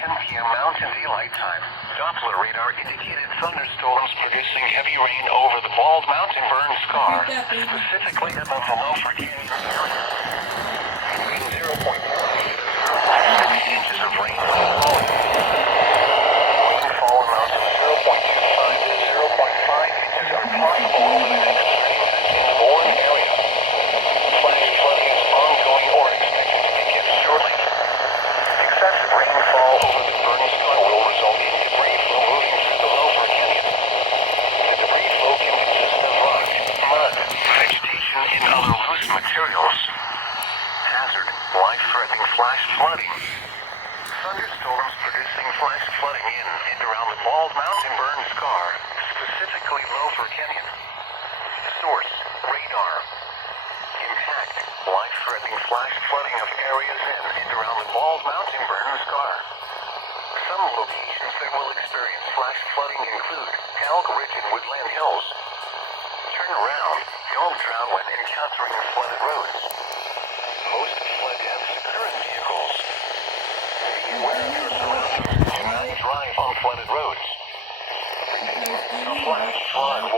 p.m. Mountain Daylight Time, Doppler radar indicated thunderstorms producing heavy rain over the Bald Mountain Burn Scar, specifically above the Loafer Canyon area. Between 0.4 and 6 inches of rain falling. Rainfall amounts of 0.25 to 0.5 inches are possible over the next 30 minutes in the Warren area. Flash flooding is ongoing or expected to begin shortly. Excessive rainfall over the burn scar will result in debris flow moving through the Loafer Canyon. The debris flow can consist of rock, mud, vegetation, and other loose materials. Hazard, life-threatening flash flooding. Thunderstorms producing flash flooding in and around the Bald Mountain Burn Scar, specifically Loafer Canyon. Source, radar. Impact, life-threatening flash flooding of areas in and around the Bald Mountain Burn Scar. Some locations that will experience flash flooding include Elk Ridge and Woodland Hills. Turn around, don't drown when encountering flooded roads. Most flood deaths occur in vehicles. Be aware of your surroundings. Do not drive on flooded roads. The flash flood